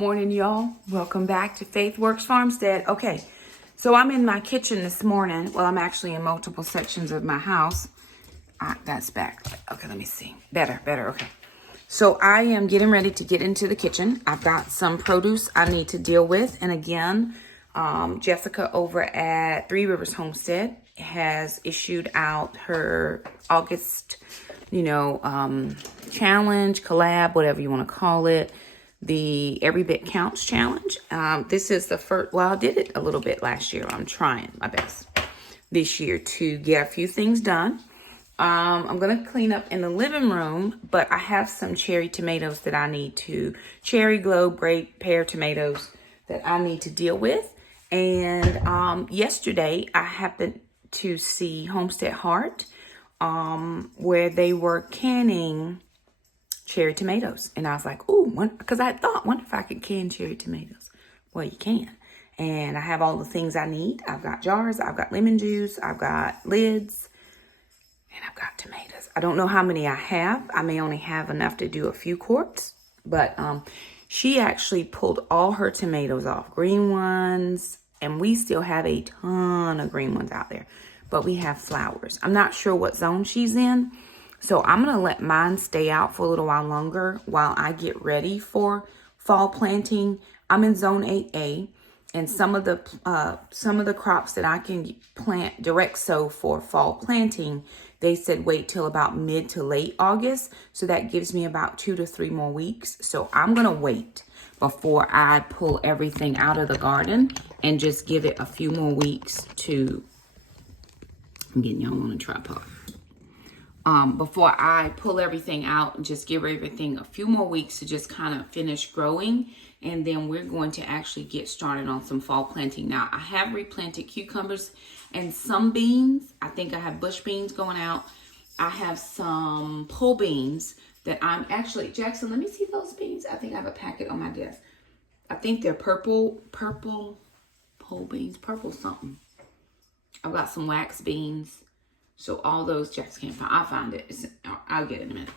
Morning, y'all. Welcome back to Faith Works Farmstead. Okay, so I'm in my kitchen this morning. Well, I'm actually in multiple sections of my house. That's back. Okay, let me see. Better. Okay. So I am getting ready to get into the kitchen. I've got some produce I need to deal with. And again, Jessica over at Three Rivers Homestead has issued out her August, challenge, collab, whatever you want to call it. The Every Bit Counts challenge. This is the first, well, I did it a little bit last year. I'm trying my best this year to get a few things done. I'm going to clean up in the living room, but I have some cherry tomatoes that I need to, cherry, globe, grape, pear tomatoes that I need to deal with. And yesterday I happened to see Homestead Heart, where they were canning cherry tomatoes. And I was like, ooh, because I thought, wonder if I could can cherry tomatoes. Well, you can. And I have all the things I need. I've got jars, I've got lemon juice, I've got lids, and I've got tomatoes. I don't know how many I have. I may only have enough to do a few quarts. But she actually pulled all her tomatoes off. Green ones. And we still have a ton of green ones out there. But we have flowers. I'm not sure what zone she's in. So I'm going to let mine stay out for a little while longer while I get ready for fall planting. I'm in zone 8A, and some of the crops that I can plant direct sow for fall planting, they said wait till about mid to late August. So that gives me about 2 to 3 more weeks. So I'm going to wait before I pull everything out of the garden and just give it a few more weeks to, I'm getting y'all on a tripod. Before I pull everything out and just give everything a few more weeks to just kind of finish growing. And then we're going to actually get started on some fall planting. Now, I have replanted cucumbers and some beans. I think I have bush beans going out. I have some pole beans that I'm actually, Jackson, let me see those beans. I think I have a packet on my desk. I think they're purple pole beans, purple something. I've got some wax beans. So all those, Jackson can't find. I'll find it. I'll get it in a minute.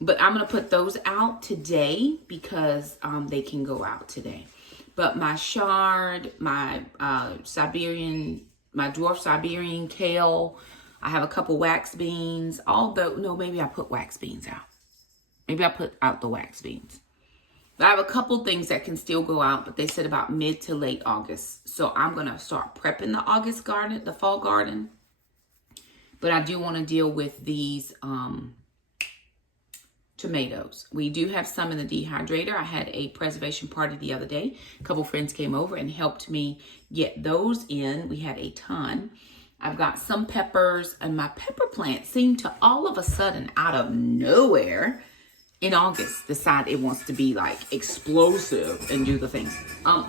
But I'm going to put those out today because they can go out today. But my chard, my Siberian, my dwarf Siberian kale, I have a couple wax beans. Maybe I put wax beans out. Maybe I put out the wax beans. But I have a couple things that can still go out, but they said about mid to late August. So I'm going to start prepping the August garden, the fall garden. But I do want to deal with these tomatoes. We do have some in the dehydrator. I had a preservation party the other day. A couple friends came over and helped me get those in. We had a ton. I've got some peppers, and my pepper plant seemed to all of a sudden out of nowhere in August decide it wants to be like explosive and do the things.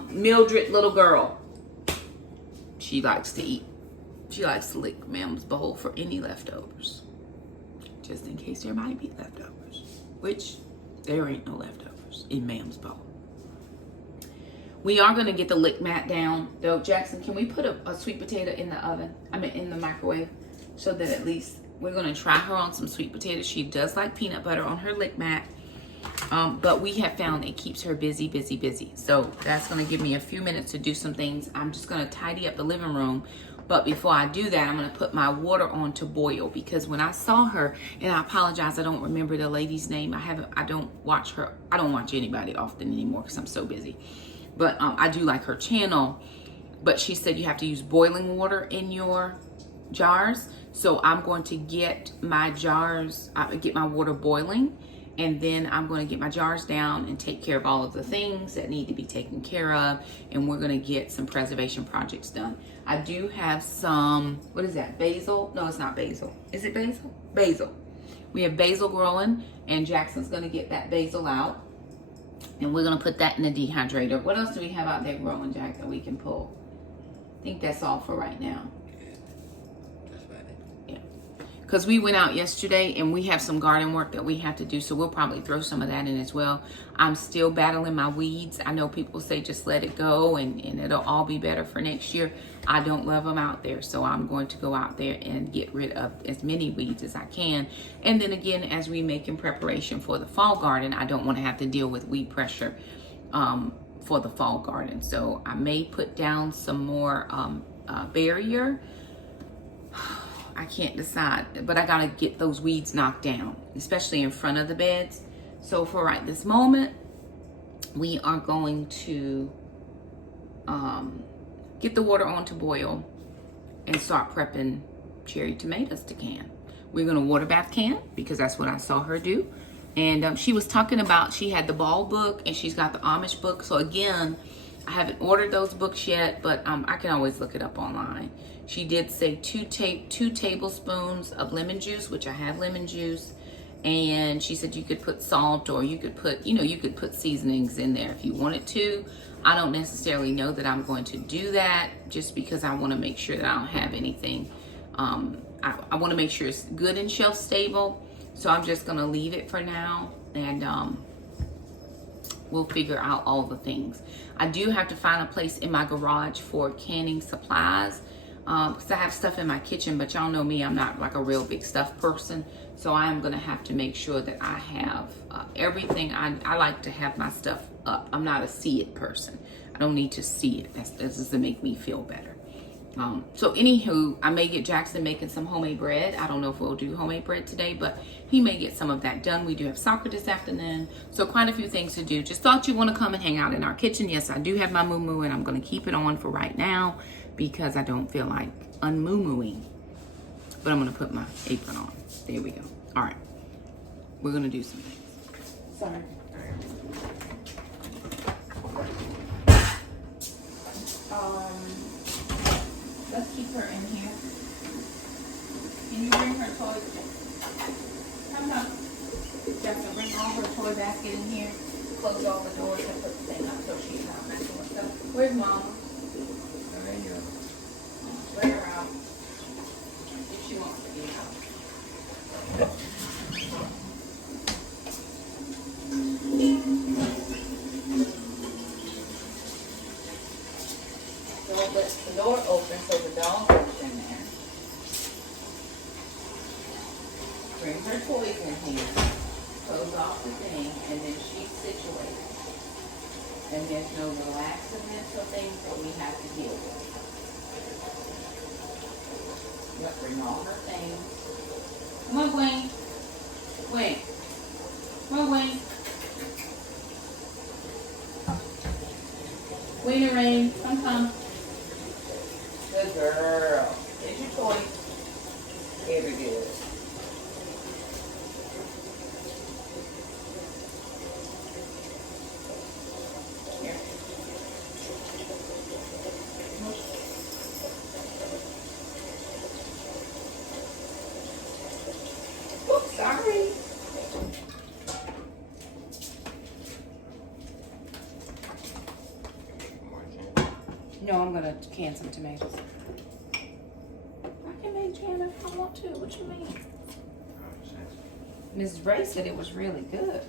Mildred, little girl, she likes to eat. She likes to lick Mam's bowl for any leftovers. Just in case there might be leftovers. Which, there ain't no leftovers in Mam's bowl. We are going to get the lick mat down. Though, Jackson, can we put a sweet potato in the oven? In the microwave. So that at least we're going to try her on some sweet potatoes. She does like peanut butter on her lick mat. But we have found it keeps her busy. So that's going to give me a few minutes to do some things. I'm just going to tidy up the living room. But before I do that, I'm going to put my water on to boil, because when I saw her, and I apologize, I don't remember the lady's name. I don't watch her. I don't watch anybody often anymore because I'm so busy. But I do like her channel. But she said you have to use boiling water in your jars. So I'm going to get my jars, get my water boiling. And then I'm going to get my jars down and take care of all of the things that need to be taken care of. And we're going to get some preservation projects done. I do have some, what is that, basil? No, it's not basil. Is it basil? Basil. We have basil growing, and Jackson's going to get that basil out. And we're going to put that in the dehydrator. What else do we have out there growing, Jack, that we can pull? I think that's all for right now. Because we went out yesterday and we have some garden work that we have to do. So we'll probably throw some of that in as well. I'm still battling my weeds. I know people say just let it go and it'll all be better for next year. I don't love them out there. So I'm going to go out there and get rid of as many weeds as I can. And then again, as we make in preparation for the fall garden, I don't want to have to deal with weed pressure for the fall garden. So I may put down some more barrier. I can't decide, but I gotta get those weeds knocked down, especially in front of the beds. So for right this moment, we are going to get the water on to boil and start prepping cherry tomatoes to can. We're gonna water bath can because that's what I saw her do. And she was talking about, she had the ball book and she's got the Amish book. So again, I haven't ordered those books yet, but I can always look it up online. She did say two tablespoons of lemon juice, which I have lemon juice. And she said you could put salt, or you could put, you could put seasonings in there if you wanted to. I don't necessarily know that I'm going to do that, just because I want to make sure that I don't have anything. I want to make sure it's good and shelf stable. So I'm just going to leave it for now, and we'll figure out all the things. I do have to find a place in my garage for canning supplies, because I have stuff in my kitchen, but y'all know me, I'm not like a real big stuff person. So I am going to have to make sure that I have everything. I like to have my stuff up. I'm not a see it person. I don't need to see it. That doesn't make me feel better. So anywho, I may get Jackson making some homemade bread. I don't know if we'll do homemade bread today, but he may get some of that done. We do have soccer this afternoon, so quite a few things to do. Just thought you want to come and hang out in our kitchen. Yes, I do have my moo-moo, and I'm going to keep it on for right now because I don't feel like unmoo-mooing. But I'm going to put my apron on. There we go. All right. We're going to do some things. Sorry. Let's keep her in here. Can you bring her toys? Come. Jackson, bring all her toy basket in here. Close all the doors and put the thing up so she's not messing with stuff. Where's Mama? There you go. Bring her out. If she wants to get out. Don't let the door open so the dog gets in there. Bring her toys in here. Close off the thing, and then she's situated. And there's no little accidents or things that we have to deal with. Yep, bring all her things. Come on, Wayne. Wayne. Come on, Wayne. Wayne and Rain, come. Good girl. There's your toy. Very good. Here. Oops, sorry. No, I'm gonna can some tomatoes. I can make jam if I want to. What you mean? Mrs. Ray said it was really good.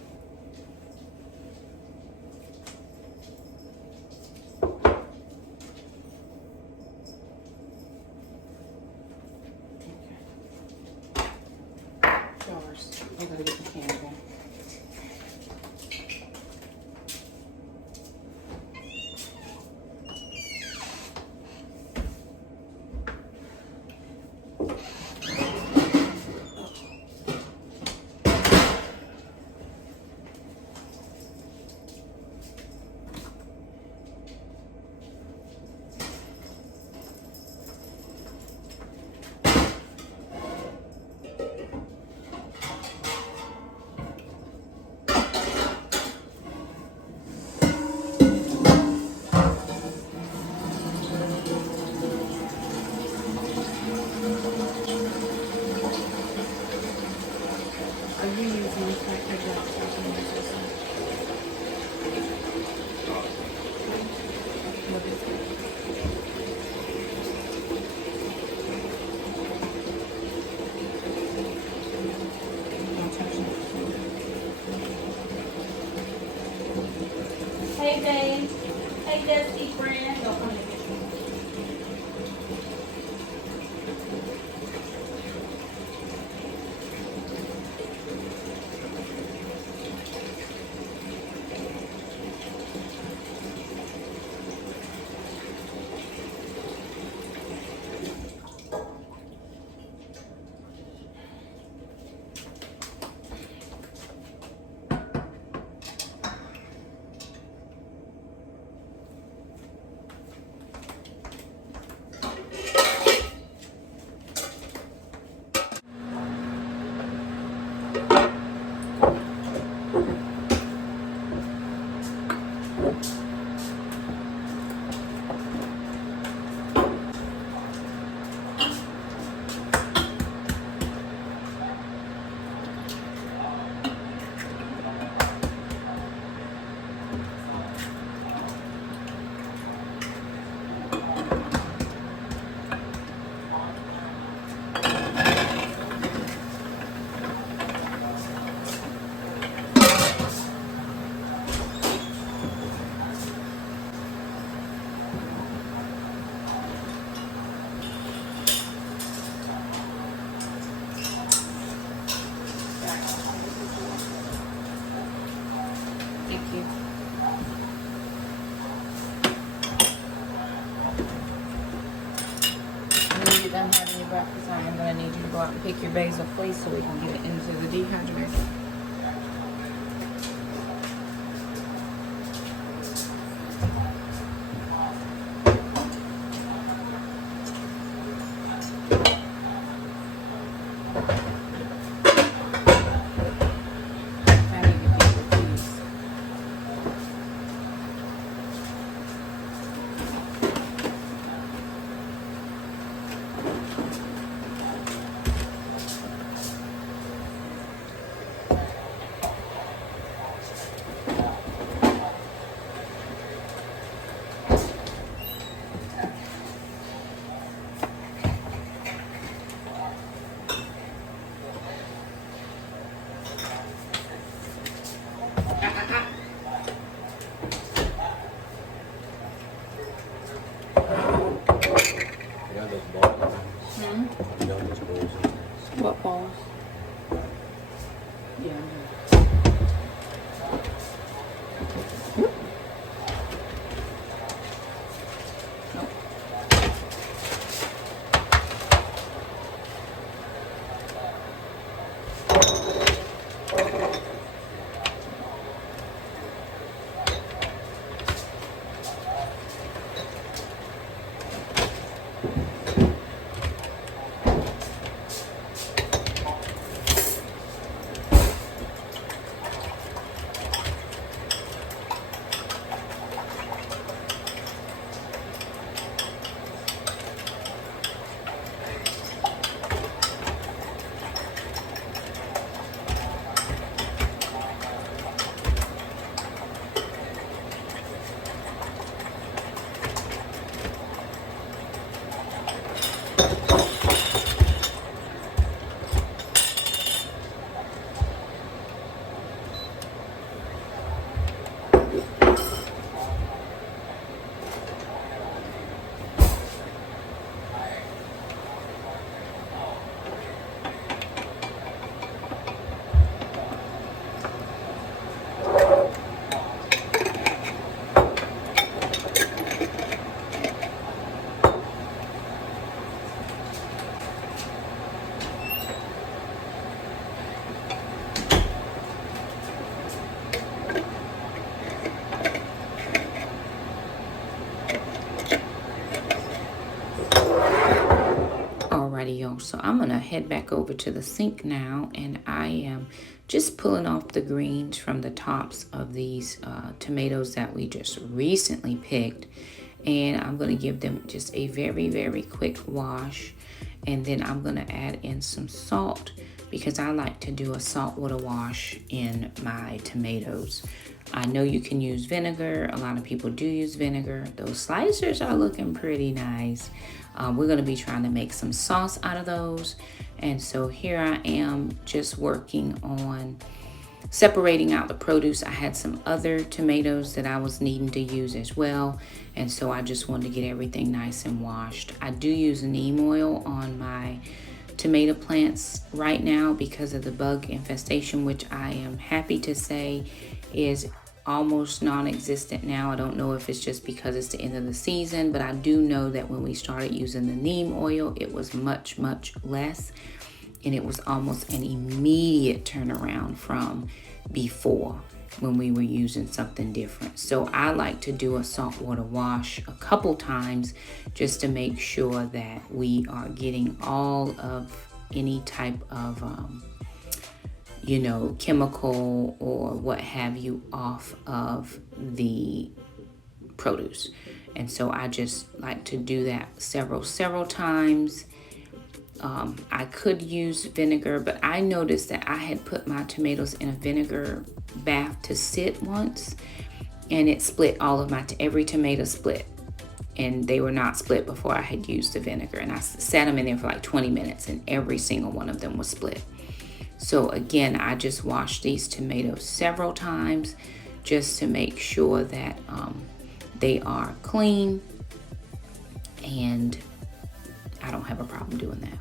Okay. Jars. I'm gonna get the can again. Hey, babe. Hey, Dusty friend. Don't come and get me. you. When you get done having your breakfast, I am going to need you to go out and pick your basil, please, so we can get it into the dehydrator. What balls? Yeah, Alrighty, y'all. So I'm going to head back over to the sink now, and I am just pulling off the greens from the tops of these tomatoes that we just recently picked. And I'm going to give them just a very, very quick wash. And then I'm going to add in some salt because I like to do a saltwater wash in my tomatoes. I know you can use vinegar. A lot of people do use vinegar. Those slicers are looking pretty nice. We're going to be trying to make some sauce out of those. And so here I am just working on separating out the produce. I had some other tomatoes that I was needing to use as well. And so I just wanted to get everything nice and washed. I do use neem oil on my tomato plants right now because of the bug infestation, which I am happy to say is almost non-existent now. I don't know if it's just because it's the end of the season, but I do know that when we started using the neem oil, it was much, much less. And it was almost an immediate turnaround from before when we were using something different. So I like to do a saltwater wash a couple times just to make sure that we are getting all of any type of chemical or what have you off of the produce. And so I just like to do that several times. I could use vinegar, but I noticed that I had put my tomatoes in a vinegar bath to sit once, and it split all of every tomato split, and they were not split before I had used the vinegar. And I sat them in there for like 20 minutes, and every single one of them was split. So again, I just washed these tomatoes several times just to make sure that they are clean, and I don't have a problem doing that.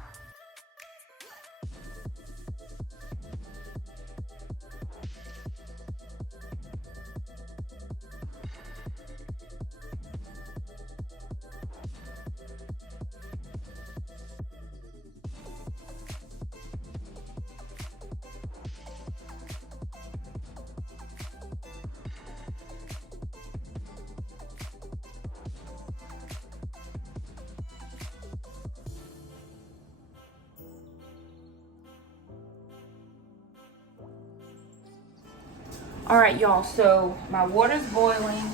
All right, y'all, so my water's boiling.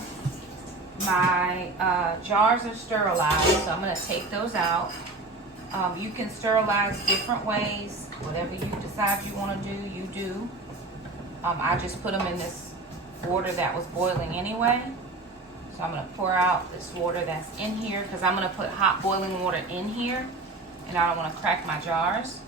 My jars are sterilized, so I'm gonna take those out. You can sterilize different ways. Whatever you decide you wanna do, you do. I just put them in this water that was boiling anyway. So I'm gonna pour out this water that's in here because I'm gonna put hot boiling water in here and I don't wanna crack my jars.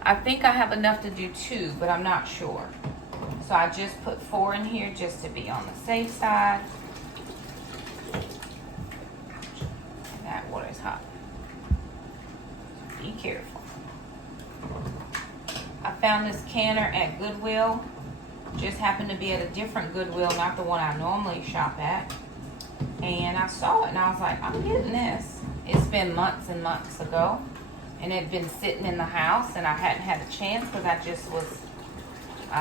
I think I have enough to do 2, but I'm not sure. So I just put 4 in here just to be on the safe side. And that water is hot. Be careful. I found this canner at Goodwill. Just happened to be at a different Goodwill, not the one I normally shop at. And I saw it and I was like, I'm getting this. It's been months and months ago. And it had been sitting in the house and I hadn't had a chance because I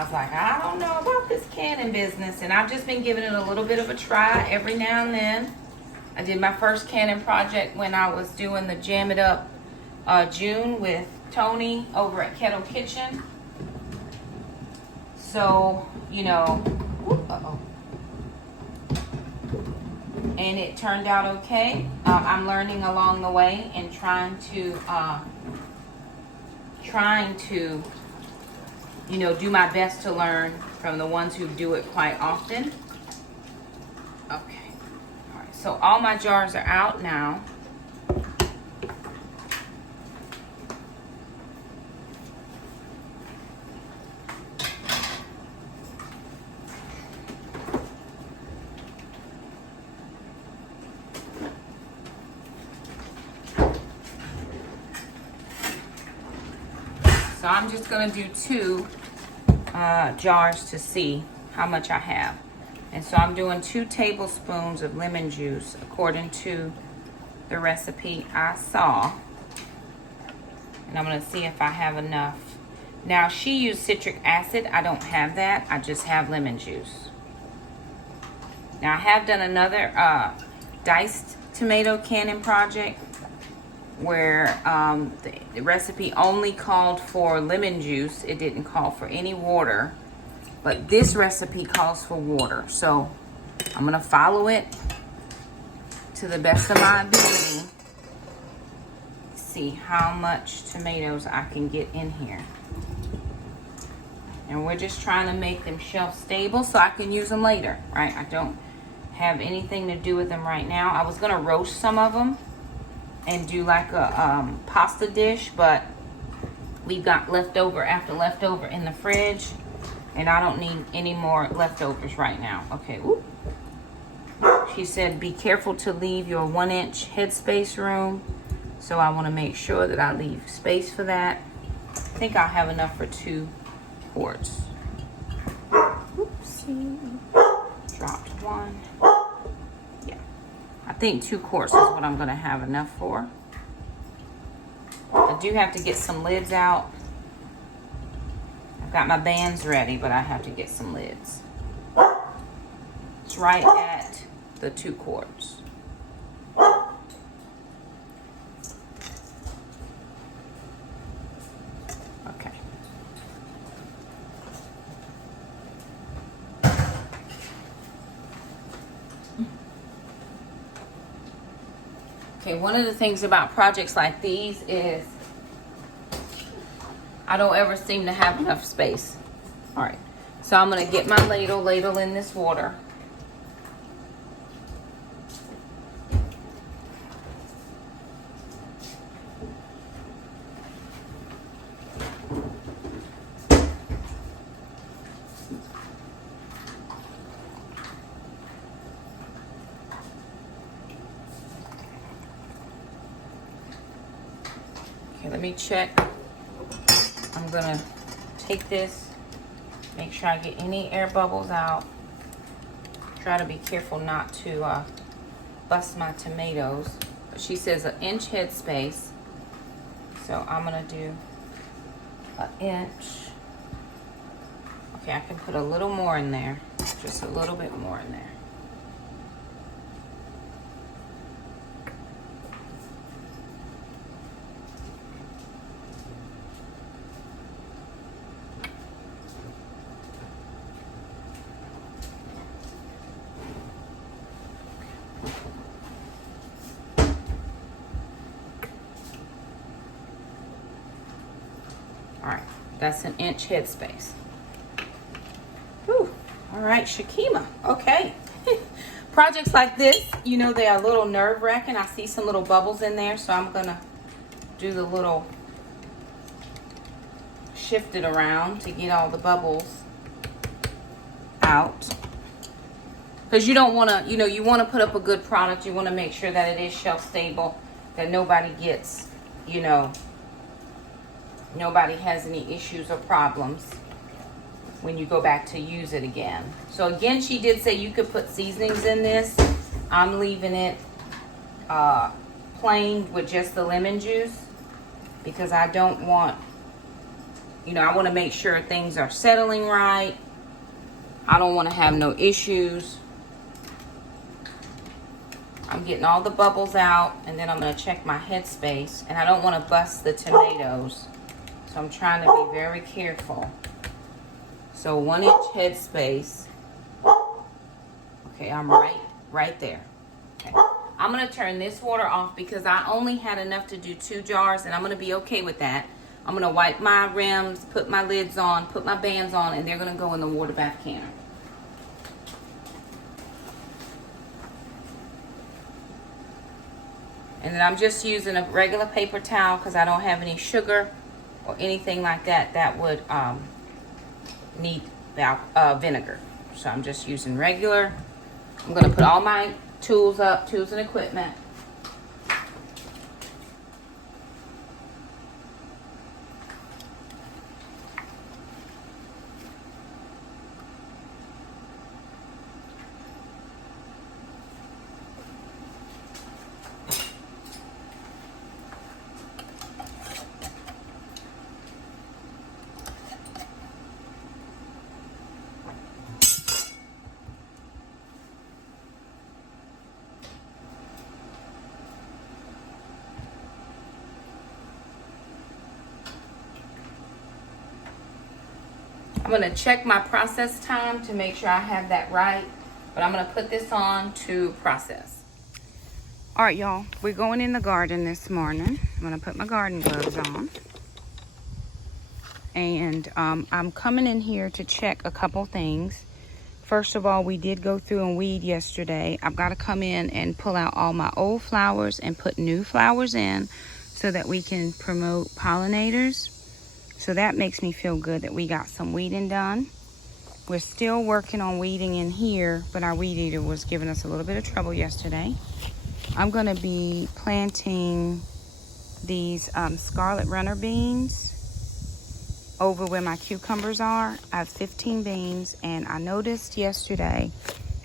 was like, I don't know about this canning business. And I've just been giving it a little bit of a try every now and then. I did my first canning project when I was doing the Jam It Up June with Tony over at Kettle Kitchen. So, you know, and it turned out okay. I'm learning along the way and trying to, you know, do my best to learn from the ones who do it quite often. Okay, all right, so all my jars are out now. So I'm just gonna do 2 jars to see how much I have. And so I'm doing 2 tablespoons of lemon juice according to the recipe I saw. And I'm gonna see if I have enough. Now she used citric acid. I don't have that. I just have lemon juice. Now I have done another diced tomato canning project where the recipe only called for lemon juice. It didn't call for any water, but this recipe calls for water. So I'm gonna follow it to the best of my ability. See how much tomatoes I can get in here. And we're just trying to make them shelf stable so I can use them later, right? I don't have anything to do with them right now. I was gonna roast some of them and do like a pasta dish, but we've got leftover after leftover in the fridge and I don't need any more leftovers right now. Okay, whoop. She said be careful to leave your 1-inch headspace room, so I want to make sure that I leave space for that. I think I'll have enough for 2 quarts. Oopsie, dropped 1. I think 2 quarts is what I'm going to have enough for. I do have to get some lids out. I've got my bands ready, but I have to get some lids. It's right at the 2 quarts. Okay. Okay, one of the things about projects like these is I don't ever seem to have enough space. All right, so I'm gonna get my ladle in this water. Okay, let me check. I'm gonna take this, make sure I get any air bubbles out. Try to be careful not to bust my tomatoes. But she says 1-inch headspace, so I'm gonna do 1 inch. Okay, I can put a little more in there, just a little bit more in there. All right, that's an inch headspace. Whew. All right, Shakema. Okay. Projects like this, you know, they are a little nerve-wracking. I see some little bubbles in there, so I'm gonna do the little shift it around to get all the bubbles out. Because you don't want to, you know, you want to put up a good product. You want to make sure that it is shelf stable, that nobody gets, you know, nobody has any issues or problems when you go back to use it again. So again, she did say you could put seasonings in this. I'm leaving it plain with just the lemon juice because I don't want, you know, I want to make sure things are settling right. I don't want to have no issues. I'm getting all the bubbles out, and then I'm going to check my headspace, and I don't want to bust the tomatoes, so I'm trying to be very careful. So 1 inch headspace. Okay, I'm right there. Okay, I'm going to turn this water off because I only had enough to do 2 jars, and I'm going to be okay with that. I'm going to wipe my rims, put my lids on, put my bands on, and they're going to go in the water bath canner. And then I'm just using a regular paper towel because I don't have any sugar or anything like that that would need vinegar. So I'm just using regular. I'm going to put all my tools up, tools and equipment. I'm going to check my process time to make sure I have that right. But I'm going to put this on to process. All right, y'all. We're going in the garden this morning. I'm going to put my garden gloves on. And I'm coming in here to check a couple things. First of all, we did go through and weed yesterday. I've got to come in and pull out all my old flowers and put new flowers in so that we can promote pollinators. So that makes me feel good that we got some weeding done. We're still working on weeding in here, but our weed eater was giving us a little bit of trouble yesterday. I'm going to be planting these scarlet runner beans over where my cucumbers are. I have 15 beans, and I noticed yesterday,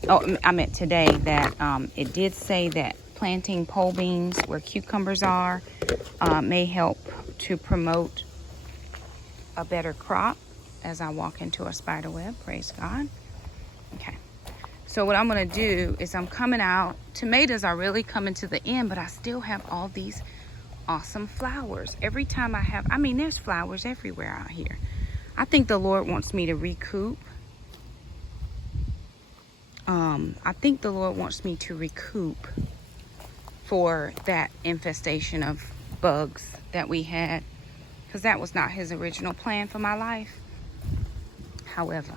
I meant today, that it did say that planting pole beans where cucumbers are may help to promote a better crop as I walk into a spider web. Praise God. Okay. So what I'm going to do is I'm coming out. Tomatoes are really coming to the end, but I still have all these awesome flowers. Every time there's flowers everywhere out here. I think the Lord wants me to recoup. I think the Lord wants me to recoup for that infestation of bugs that we had, because that was not his original plan for my life. However,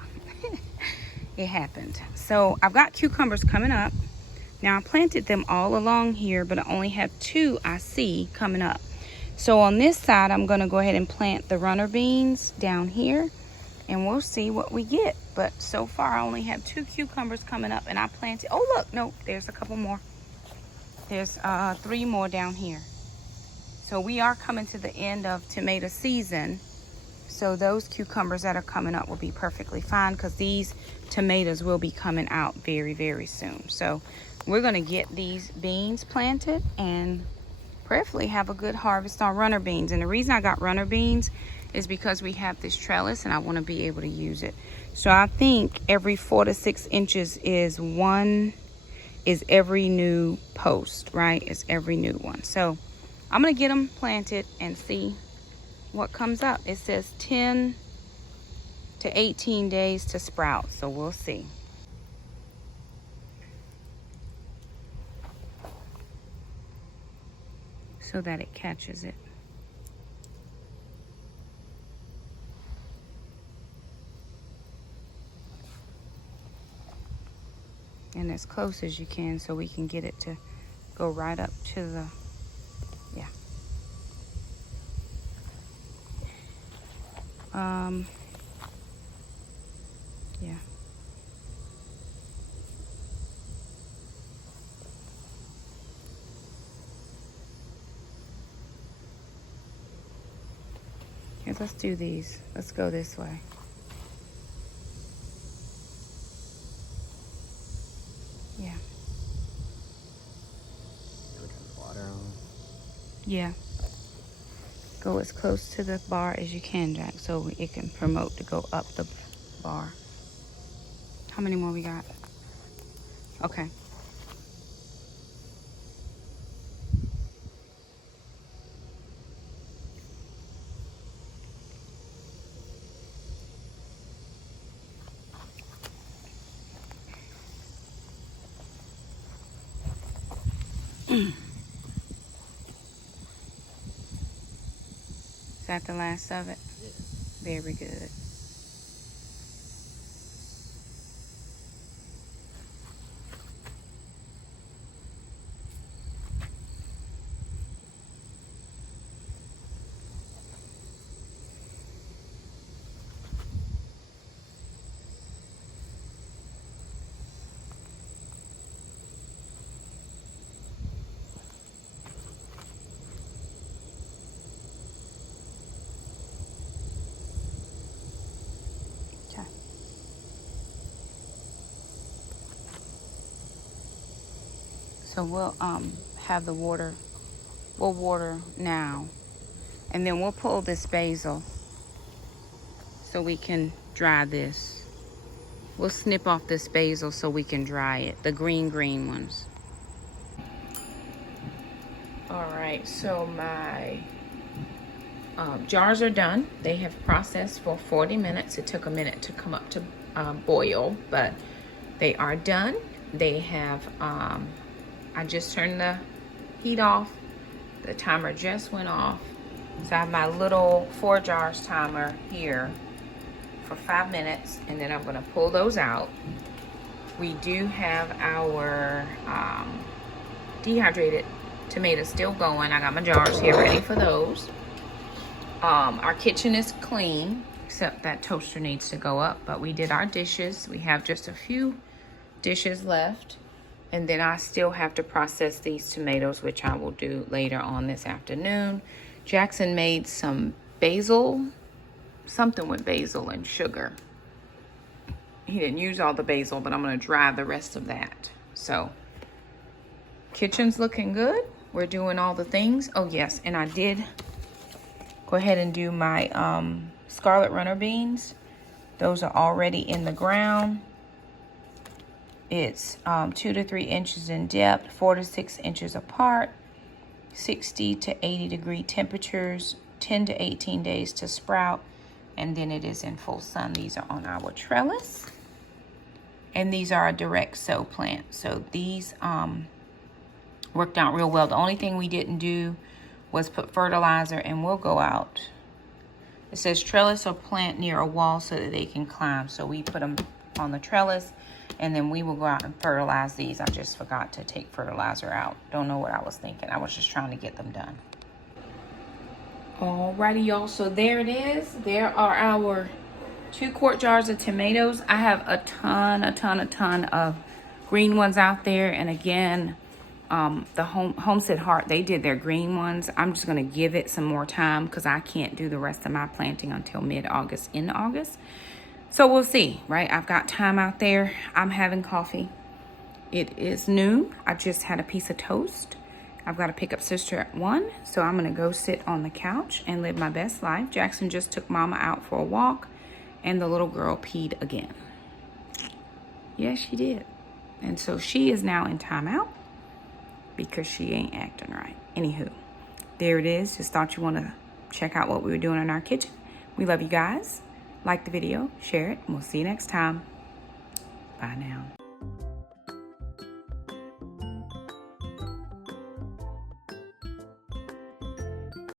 it happened. So I've got cucumbers coming up. Now I planted them all along here, but I only have 2 I see coming up. So on this side, I'm going to go ahead and plant the runner beans down here, and we'll see what we get. But so far, I only have 2 cucumbers coming up, and I planted, oh look, no, there's a couple more. There's 3 more down here. So we are coming to the end of tomato season. So those cucumbers that are coming up will be perfectly fine, because these tomatoes will be coming out very, very soon. So we're going to get these beans planted and prayerfully have a good harvest on runner beans. And the reason I got runner beans is because we have this trellis and I want to be able to use it. So I think every 4 to 6 inches is every new post, right? It's every new one. So I'm going to get them planted and see what comes up. It says 10 to 18 days to sprout, so we'll see. So that it catches it. and as close as you can so we can get it to go right up to the, yeah. Yeah. Here, let's do these. Let's go this way. Yeah. Water on. Yeah. Go as close to the bar as you can, Jack, so it can promote to go up the bar. How many more we got? Okay. Is that the last of it? Yeah. Very good. Okay. So we'll have the water. We'll water now, and then we'll pull this basil so we can dry this. We'll snip off this basil so we can dry it, the green ones. All right, so my jars are done. They have processed for 40 minutes. It took a minute to come up to boil, but they are done. They have, I just turned the heat off. The timer just went off. So I have my little 4 jars timer here for 5 minutes, and then I'm gonna pull those out. We do have our dehydrated tomatoes still going. I got my jars here ready for those. Our kitchen is clean, except that toaster needs to go up, but we did our dishes. We have just a few dishes left, and then I still have to process these tomatoes, which I will do later on this afternoon. Jackson made some basil, something with basil and sugar. He didn't use all the basil, but I'm gonna dry the rest of that. So, kitchen's looking good. We're doing all the things. Oh yes, and I did go ahead and do my scarlet runner beans. Those are already in the ground. It's 2 to 3 inches in depth, 4 to 6 inches apart, 60 to 80 degree temperatures, 10 to 18 days to sprout, and then it is in full sun. These are on our trellis, and these are a direct sow plant. So these worked out real well. The only thing we didn't do was put fertilizer, and we'll go out. It says trellis or plant near a wall so that they can climb. So we put them on the trellis, and then we will go out and fertilize these. I just forgot to take fertilizer out. Don't know what I was thinking. I was just trying to get them done. Alrighty, y'all, so there it is. There are our 2 quart jars of tomatoes. I have a ton of green ones out there, and again, the Homestead Heart, they did their green ones. I'm just gonna give it some more time because I can't do the rest of my planting until mid-August, in August. So we'll see, right? I've got time out there. I'm having coffee. It is noon. I just had a piece of toast. I've got to pick up sister at 1, so I'm gonna go sit on the couch and live my best life. Jackson just took mama out for a walk, and the little girl peed again. Yes, she did. And so she is now in timeout because she ain't acting right. Anywho, there it is. Just thought you want to check out what we were doing in our kitchen. We love you guys. Like the video, share it, and we'll see you next time. Bye now.